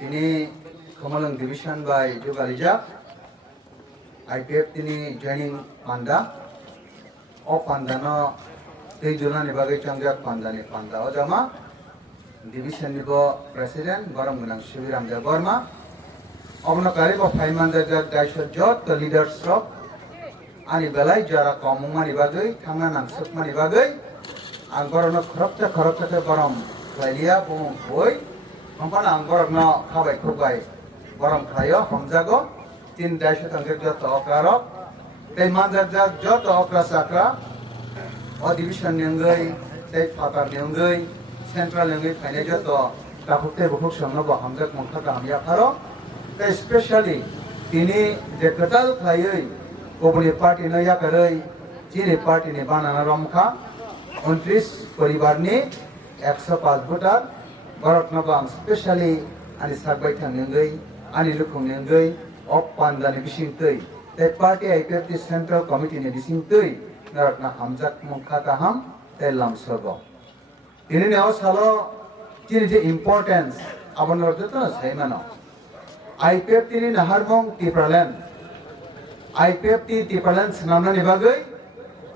তিনি Kamalang Division by Jogalija. IPF তিনি joining Panda. O Panda no tei juna ni bagai changjak Panda ni Panda. O jama division ni bo president Gorom Gunang Shibiram Jagorma. Obno kari bo Faimanda jak daishot jot the leaders of ani belai jara komung mani bagai thangna nangsuk mani bagai angkorono kharapta ke Gorom Kailia bung boy. Kampana angkorno kabai kubai Gorom Kayo Hamjago tin daishot angker jot okaro tei manjak jak jot okra sakra o division nengai tei fatar nengai central nengai faine jot tapukte bukuk samno bo hamjak mongkha kamya kharo especially তিনি যে কতাল খাইই কোবনি party নয়া করই চিনি party নি বানানা রমখা 29 পরিবারনি 105 voter বরকনবাম specially আনি সাকবাই থাঙ্গৈ আনি লুকুং নেঙ্গৈ অপ পান্দানি বিসিংতৈ তে party IPF central committee নি বিসিংতৈ নরকনা হামজাক মংখা কাহাম তে লামসগো তিনি নেও সালো চিনি যে ইম্পর্টেন্স আবনর যত সাইমানো IPF তিনি Naharmong Tipraland. IPF Tipraland senamna ni bagai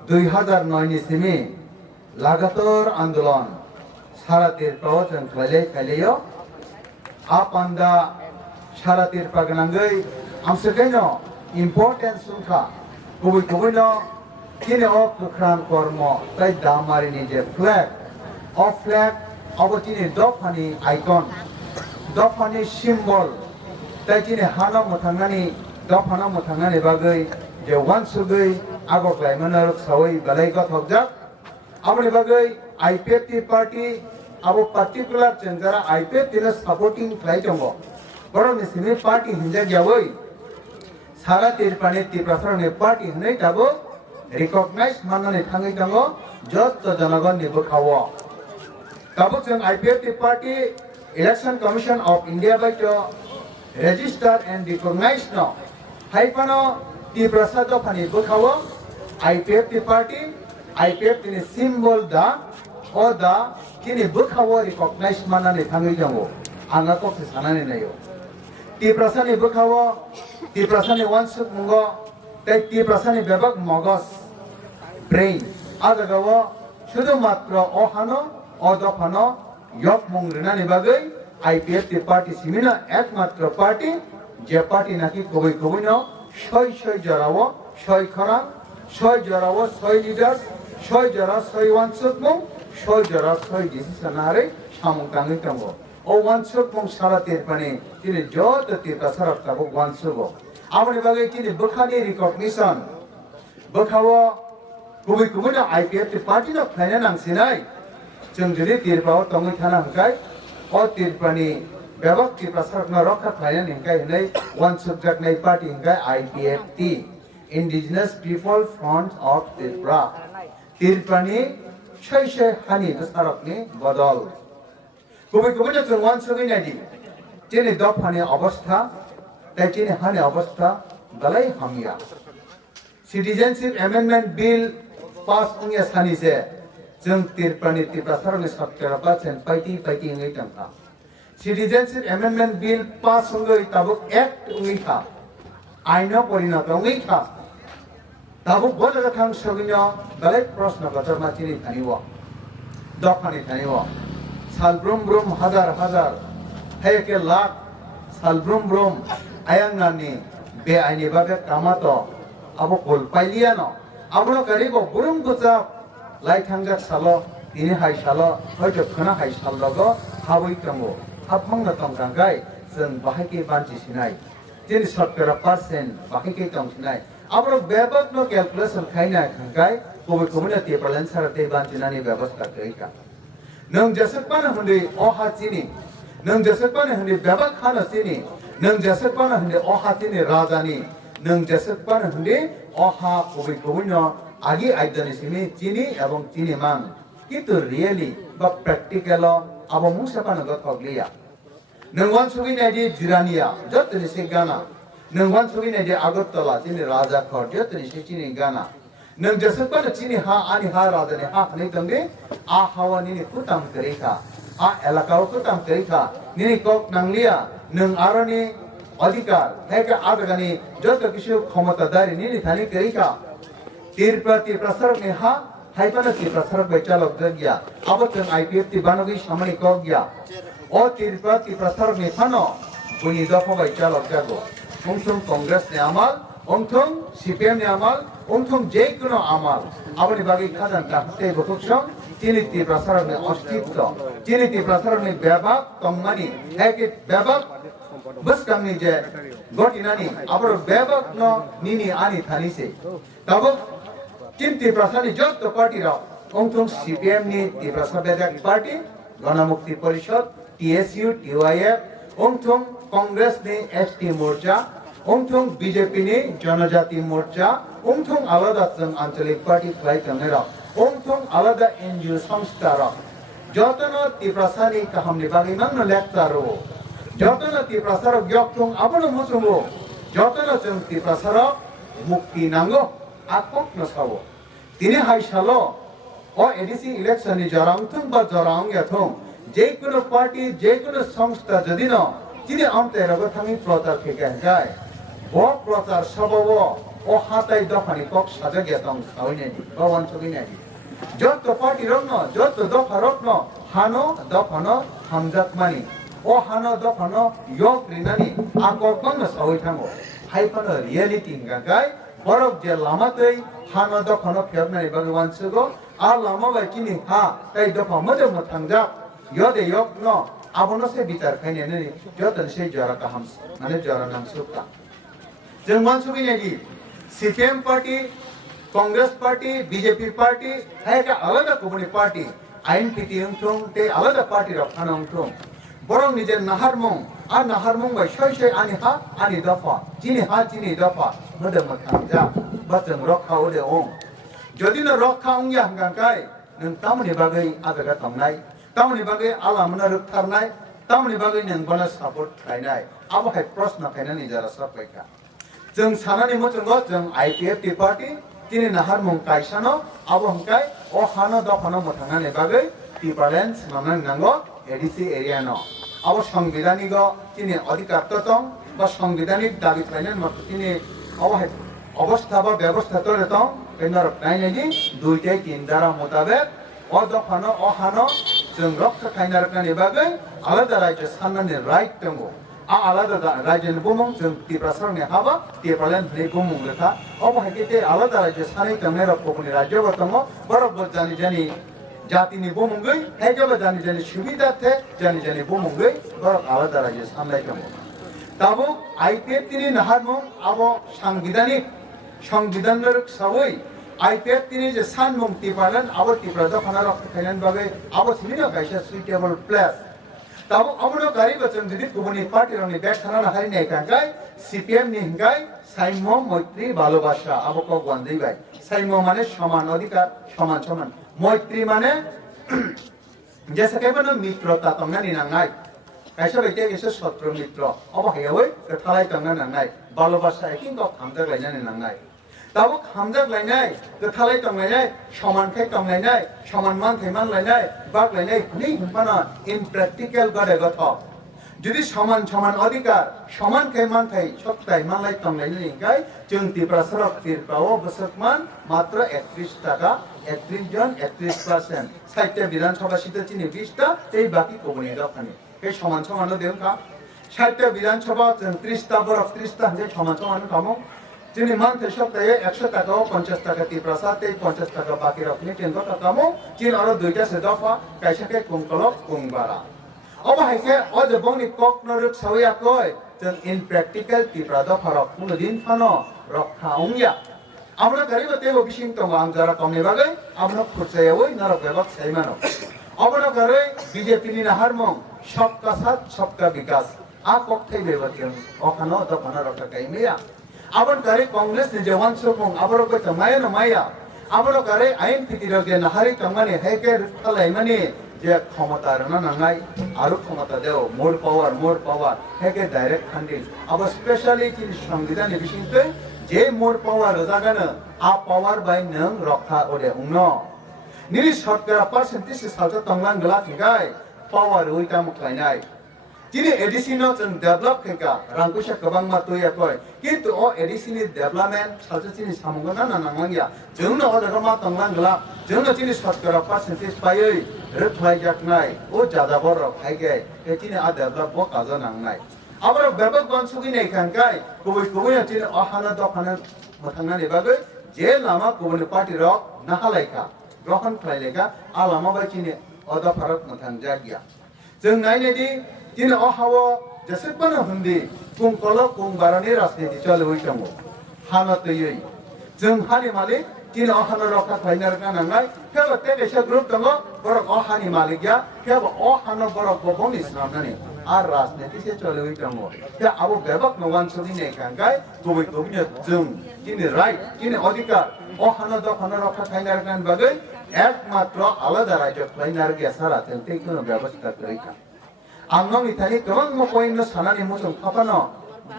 2009 ni simi lagator andolon saratir prawacan kaleyo apanda saratir paganangai amsekaino importance sungkha kubui no kini ok kran kormo tai damari ni je flag of flag obotini dofani icon dofani symbol তাই তিনি হানা মথাঙ্গানি দফানা মথাঙ্গানি বাগৈ যে one সুগৈ আগক লাইমানার সাওই বালাই গথকজাক আমনি বাগৈ IPF party আবো পার্টিকুলার চেঞ্জারা আইপিএফ তিনা সাপোর্টিং ফ্লাই দङ বড় মিসিমি পার্টি হিনজা যাওই সারা তিরপানি তিপ্রাসরনি পার্টি হनै দাবো রিকগনাইজ মাননানি থাङै दङ যত জনগণ নিবো খাওয়া দাবো जों IPF party election commission of India বাইটো register and recognize no haipano ti prasado pani bukhawo IPF party IPF ni symbol da oda kini bukhawo recognize manani thangi jango anga ko sanani nayo ti prasani bukhawo ti prasani wansuk mungo ti prasani bebak mogos brain adagawo শুধু মাত্র ohano odofano yok mungrina ni bagai IPF party সিমিনা একমাত্র party যে party নাকি কবই ন ছয় জরাও ছয় খরা ছয় জরাও ছয় লিডার ছয় জরা ছয় ওয়ানসুক মং ছয় জরা ছয় ডিসিশন আরে সামুকাঙ্গি দङ ও ওয়ানসুক মং সারা তিরপানি তিনি যত তিরকা সারাপ তাবো ওয়ানসুক আমনি বাগে তিনি বখানি রিকগনিশন বখাও কবই ন IPF পার্টি ন ফাইনা নাংসিনাই जों जुदि तिरपाव तङै थाना हंखाय o tirpani bebak tiprasar na rokha khainan hingkai hinai one subject nai party hingkai IPFT Indigenous People Front of Tripura tirpani shai hani dasarapni badal kubi na जों one sugai nai di jeni dofani obostha tai jeni hani obostha dalai hamia Citizenship Amendment Bill pass ongya sani se जों तिरपानि तिप्रासारनि सप्ताह बाचेन पाइटी नgai tangka Citizenship Amendment Bill pass ongoi tabuk act ongoi tha aino porinot ongoi tha tabuk bodaga thang sogino dalai proshno gotor machini thaniwa dokani thaniwa salbrum hazar heke lakh salbrum ayangani be aini babe kamato abo kol pailiano abno karibo burum gocha লাইথাংজাক সালো তিনি high সালো হয়তো Khana high সাললগো হাবই দङो হাবমাंना तंगांगाय जों बाहायके बानजिसिनाय दिनै 17% बाहायके दंसिनाय आब्रो बेबक no calculation खाइनाय खांगाय कबे तिरपालन सारते बानजिनानि व्यवस्था गैका नों जसकपान हुन्दै अहाचिनि nang jasakpan hande bebak khana sini nang jasakpan hande oha tini rajani nang jasakpan hande oha kobi no agi aidani sini chini ebong chini mang কিন্তু রিয়েলি বা প্র্যাকটিক্যাল আবো মুসাপানো গথগলিয়া নংওয়ান ছবি নাইদি জিরানিয়া যতনি সে গানা নংওয়ান ছবি নাইদি আগরতলা চিনি রাজা খর যতনি সে চিনি গানা নং জসপানো চিনি হা আনি হা রাজানে হা খনি তঙ্গে আ হাওয়া নিনি কুতাম করিখা আ এলাকাও কুতাম করিখা নিনি কক নাংলিয়া নং আরনি অধিকার হেকে আদগানি যত কিছু ক্ষমতাদারি নিনি থানি করিখা তীরপ্রতি প্রসারক নে হা হাইপানা ती प्रसारक बैचालक गया अब तक आईपीएफ ती बानगी सामने को गया और तीरपा ती प्रसारक ने फानो बुनी दफा बैचालक जागो उंगथुम कांग्रेस ने अमल उंगथुम सीपीएम ने अमल उंगथुम जे कोनो अमल अबनि बागी खादान ताते गथुक्षम तिनी ती प्रसारक ने अस्तित्व तिनी ती प्रसारक ने व्यापक तंगमानी एके व्यापक बस कामनी जे गटिनानी अबर व्यापक न निनी आनी थानी से तब কিন্তু প্রসারী যত পার্টিরা অংথং সিপিএম নি তীব্রসা বেদাক পার্টি গণমুক্তি পরিষদ টিএসইউ টিওআইএফ অংথং কংগ্রেস নি এসটি মোর্চা অংথং বিজেপি নি জনজাতি মোর্চা অংথং আলাদা আঞ্চলিক পার্টি ক্লাইতনেরা অংথং আলাদা এনজিও সংস্থারা যতন তীব্রসানি কাহামনি বাগি নান্ন লেকতারো যতন তীব্রসারক যক্তং আবনো মুসুমো যতন চং তীব্রসারক মুক্তি নাঙ্গো akok nasawo tini hai salo o ADC election ni jarang thung ba jarang ya thung je kono party je kono সংস্থা যদি না তিনি আমতে রাগো থামি প্রচার থেকে যায় ও প্রচার সবও ও হাতাই দফানি কক সাজা গেতং সাউনে দি বাওয়ান ছবি নাই যত পার্টি রত্ন যত দফা রত্ন হানো দফানো হামজাত মানি ও হানো দফানো ইয়ক রিনানি আকok বং সাউই থাঙ্গো হাইপানো রিয়েলিটি গাগাই বরক যে লামাতেই হানো দফানো ফেরনানি ভগবান সুগো আর লামা বাই চিনি হা তাই দফা মজা মথাংজা ইয়দে ইয়ক ন আবনো সে বিচার খাইনে নি যতন সেই জরা কাহাম মানে জরা নাম সুক্তা जों मानसुबि नेगी CPM party Congress party BJP party है का अलग कोबनी पार्टी आईएनपीटी अंथों ते अलग पार्टी रखाना अंथों बरं निजे नाहारमं आ नाहारमं बाय सय आनि दफा चिनि दफा मदे मथांजा बाजों रखा ओदे ओं जदि न रखा ओंया हंगांकाय नों तामनि बागै आजागा थांनाय तामनि बागै आलामना रखथारनाय तामनि बागै नों बना सापर्ट खायनाय आबहाय प्रश्न खायनानै जरा सफायखा जों सानानि मोजोंगो जों आईपीएफ टी पार्टी तिनि नाहारमं कायसानो आबो हंकाय अ हानो दफानो मथांनानै बागै टिपालेन्स माननां नांगो एडीसी एरिया न आबो संविधानिक तिनि अधिकार ततं बा संविधानिक दाबि खायनानै मत तिनि आबहाय अवस्था बा व्यवस्था तले तं बेनर नायनायनि दुइटाय तीन धारा मोताबेक अ दफानो अ हानो जों रक्षा खायनारकानि बागै आलादा राज्य साननानै राइट दंगो आ आलादा राज्यनि बुमुं जों टिप्रासारनि हाबा टिप्रालेन्डनि बुमुं लेखा अबहायते आलादा राज्य सानै तंनाय रखबनि राज्य बतंग बरबर जानि जातिनि बुमुंगै हेगेबा जानि सुबिदा थे जानि बुमुंगै बर आलादा राज्य साननाय दंग ताबो आईपीएफ तिनि नाहारमुं आबो संविधानर सावै आईपीएफ तिनि जे सानमुं टिप्रालेन्ड आबो टिप्रा दखाना रक्षा खायनायनि बागै आबो थिमिनो गायसा सुइटेबल प्लेस ताबो अमनो गारि बचन जुदि गुबुननि पार्टिरनि बेक खाना हारिनाय कांगाय सीपीएम नि हिंगाय साइमो मैत्री भालोबासा आबोको गन्दैबाय साइमो माने समान अधिकार समान मैत्री माने जैसे केबनो मित्रता तंगनानि नांनाय कायसा बेटे गेसे शत्रु मित्र अबहायवै थालाय तंगना नांनाय भालोबासा एकिंग खामजा गायनानै नांनाय ताबो खामजा लायनाय थालाय तंगनाय समानखाय तंगनाय समान मानथाय मानलायनाय बागलायनाय नि हंपाना इम्प्रेक्टिकल गरे गथ जुदि समान अधिकार समानखाय मानथाय सत्ताय मानलाय तंगलायनि गाय जों टिप्रासारक तिरपाओ बोसोरमान मात्र 31 टाका 31 जन 31% साहित्य विधानसभा सीट चिनि 20 टा এই বাকি কমনি দখানে এই সমান দেউকা সাহিত্য বিধানসভা 30 টা বড় 30 টা যে সমান কামো যিনি মানতে সপ্তাহে 100 টাকা ও 50 টাকা টিপ্রাসাতে 50 টাকা বাকি রাখনি 300 টাকা মো চিন আরো দুইটা সে দফা কাইসাকে কুমকলক কুমবারা অবহাইকে অজবংনি ককনরক সাউয়া কয় जों इन प्रेक्टिकल टिप्रा दफारक कुनदिन फानो रखा उंया আমরা গারিবতে অবিসিং তো আম যারা কমনে বাগৈ আমরা খুরচায়াওই নরক বেবাক সাইমানো অবন করে বিজেপি নি নাহারমং सबका साथ सबका विकास आ कक्थै बेबथियं अखानो दखाना रखा काइमिया आबर करे कांग्रेस नि जवान सुबुं आबर को तमाया न माया आबर करे आइन फितिरो गे नाहारि तंगानि हेके खालायमानि जे क्षमता रना नांगाय आरो क्षमता देव मोर पावर हेके डाइरेक्ट फंडिंग अब स्पेशली कि संविधान नि बिसिंतै जे मोर पावर रजागानो आ पावर बाय नों रखा ओदे उनो निरि सरकारा परसेंटेज सालजा तंगलां गला थिगाय पावर उइटा मख्लायनाय जिनि एडिसिनो जों डेभलप खेका रांकुशा गोबां मातुया कय किन्तु अ एडिसिनि डेभलपमेन्ट सालजा जिनि सामुगना नानांगिया जोंनो अदगा मा तंगलां गला जोंनो जिनि सरकारा परसेंटेज पायै रोख्लाय जाकनाय ओ जादाबर खायगे ए जिनि आ डेभलप बो काजा नांनाय आबर बेबक गनसुगि नै खानकाय गुबै जिनि अहाना दखाना मथांनानि बागै जे लामा गुबुन पार्टी रक नाहालायका ग्रहण खालायलेगा आ लामा बायदिनि अदा फाराग मथां जागिया जों नायनायदि दिन अहावो जेसेबानो हुंदि कुंकल कुंबारानि राजनीति चलुइ दङ हानतयै जों हानि मालिक दिन अहानो रखा खालायनो नांनाय केबो तेलेसा ग्रुप दङ बर अहानि मालिकया केबो अहानो बर गबनि स्नामनानि आ राजनीति से चलुइ दङ या आबो बेबक नवान सुनि नै कांगाय गुबै जों दिनि राइट दिनि अधिकार अहानो दखानो रखा खालायनो बागै एकमात्र आलादा राज्य खालायनो गेसारा जों तेखुनु व्यवस्था करिका आंनो मिथानि गोबां मकयनो सानानि मोसं फाफानो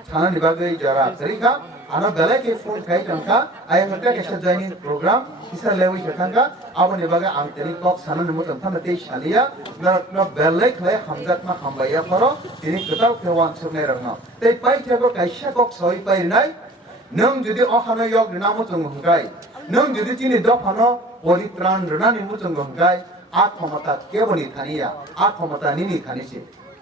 सानानि बागै जरा करिका आनो बेलेगे फोन खाय तंका आयंगता केसा जॉइनिंग प्रोग्राम इसा लेवि तंका आबनि बागै आं तेनि कक सानानि मोसं फाना ते शालिया न बेले खाय हमजात मा हमबाया फरो तिनि गताव केवान सुने रंग ते पाइ थेबो कायसा कक सय पाइनाय नों जुदि अखानो योग नामो जों हंगाय नों जुदि तिनि दफानो परित्राण रनानि मोसं हंगाय आ क्षमता केबनि थानिया आ क्षमता निनि थानिसे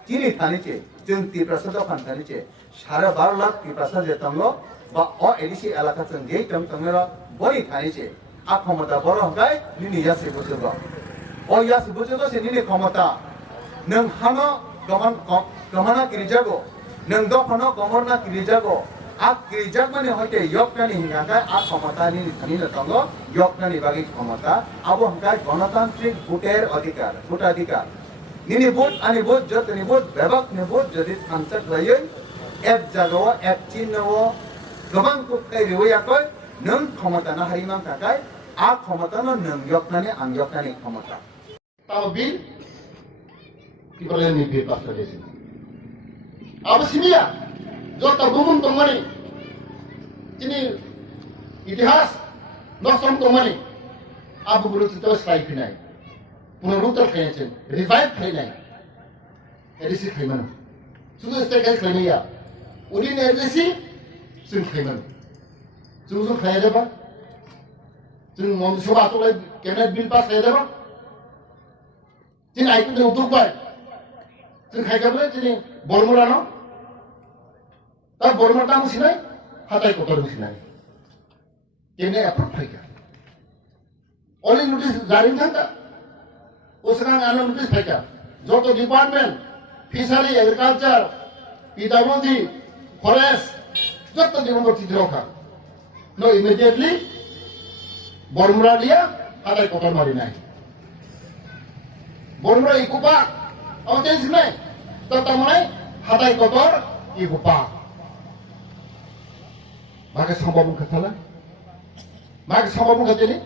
तिनि थानिचे जों तिप्रासा दखान थानिचे 12.5 लाख तिप्रासा जे तंगो बा अ एडिसि एलाका जों जे तंगरो बनि थानिचे आ क्षमता बर हंगाय निनि यासे बुजुगो अ यासे बुजुगो से निनि क्षमता नों हानो गमना किरिजागो नों दखानो गमरना किरिजागो आ किरिजाग माने हयते यकनानि हिंगाय आ क्षमता निनि थानिनो तंगो यकनानि बागै क्षमता आबो हंगाय गणतांत्रिक भोटेर भोटाधिकार निनि भोट आनि भोट जतनि भोट बेबक नि भोट जदि सानचक लायै एक जागाव एक चिन्हव गोबां कुखाय रिवयाखै नों क्षमता ना हारिमान थाखाय आ क्षमतानो नों यकनानि आं यकनानि क्षमता ताव बिल किबलेनि बिल पास करेছে अब सिमिया যত বুমুন তমানি যিনি ইতিহাস নসম তমানি আবু বুলুচিত স্লাইড ফিনাই পুনরুত্তর খাইছেন রিভাইভ খাইনাই এডিসি খাইমান শুধু স্টেক খাইনাইয়া উদিন এডিসি जों खाइमान जों खाया जाबा जों मन्त्रिसभा आतलाय कैबिनेट बिल पास खाया जाबा जों आइपि जों दुबाय जों खाइगाबले जों बरमरानो दा बरमरा ताम सिनाय हाताय कतर सिनाय केने अप्रुव फाइका ओनली नोटिस जारी थांगा उसरां आनो नोटिस फाइका যত department fishery agriculture PWD forest যত জীবন চিত্রকা নো ইমিডিয়েটলি বরমরা দিয়া হাতায় কতর মারি নাই বরমরা ইকুপা অতেজ নাই তো তামনে হাতায় কতর ইকুপা মাকে সম্ভব কথালা মাকে সম্ভব কথানি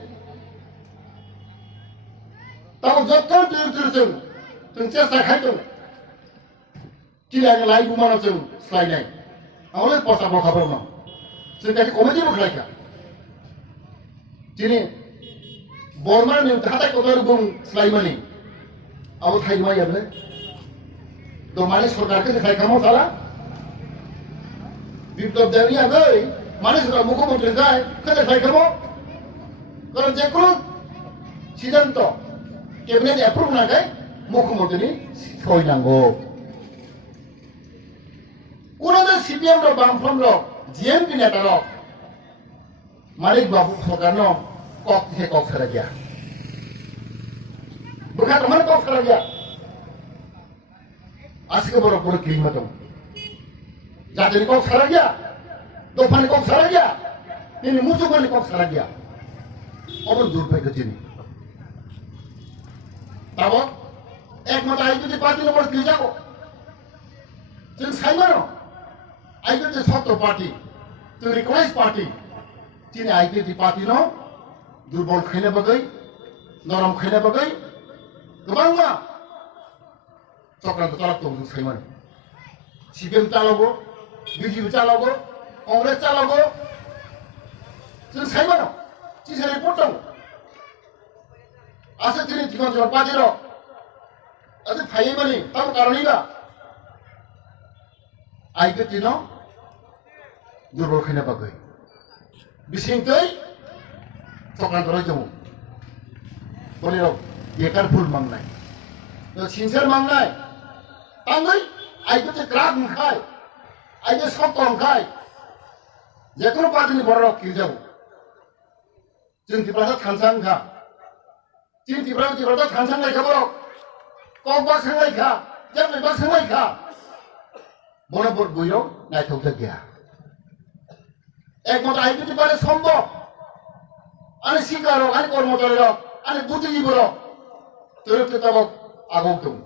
তাও যত দিরতিরজন जों চেষ্টা খাইতো কিলাং লাই বুমানো जों স্লাইনাय आवले पसा बखाबो न जों दाखि कमिटि बखलायखा दिनै बरमान नि हाताय कतर बुं स्लाइमानि आव थाइमा याबले दमानि सरकारके खायखामो थाला বিপ্লব দেবী আগৈ মানুষরা মুখ্যমন্ত্রী যায় কেটে খাইখামো কারণ যে কোনো সিদ্ধান্ত ক্যাবিনেট অ্যাপ্রুভ না যায় মুখ্যমন্ত্রী সই নাঙ্গো কোনদের সিপিএম র বামফ্রন্ট র জিএমপি নেতা র মালিক বাবু সরকার ন কক থেকে কক ছাড়া গিয়া বুখা তোমার কক ছাড়া গিয়া আজকে বড় বড় ক্লিন মতো জাতির কক ছাড়া গিয়া দোফানি কক ছাড়া গিয়া তিনি মুসুকানি কক ছাড়া গিয়া অবন দুর্ভাগ্য চিনি তাও একমাত্র আইপিটি পার্টির উপর কি যাব जों साइमानो आइपिटी छत्र पार्टी जों रिकगनाइज पार्टी दिनै आइपिटी पार्टीनो दुर्बल खायनो बागै नरम खायनो बागै गोबां मा चक्रान्त चालक दं जों साइमानो सिपिएम चालगो बिजेपि चालगो कंग्रेस चालगो जों साइमानो चिसा रिपोर्ट दं आसे दिनै दिगन्जन पार्टीर अझै फाइयै पनि ताको कारणैबा आइपिटिनो दुर्बल खायनो बागै बिसिंतै चक्रान्त रय दङ बलिराव बेकार भुल मांनाय सिनसियार मांनाय ताङै आइपिटि ग्राग ओंखाय आइपि सत्त ओंखाय जेखुनु पार्टीनि बर'राव किजाव जों तिब्राथा थानसां ओंखा जों तिब्राथा थानसां लायखा बर' ककबा सोंलायखा जेबा सोंलायखा বরাবর বইরও নাইথক গিয়া একমাত্র আইপিটি পারে সম্ভব আনে শিকারক আনে কর্মচারীরক আনে বুদ্ধিজীবীরক তৈরি তাবক আগক দম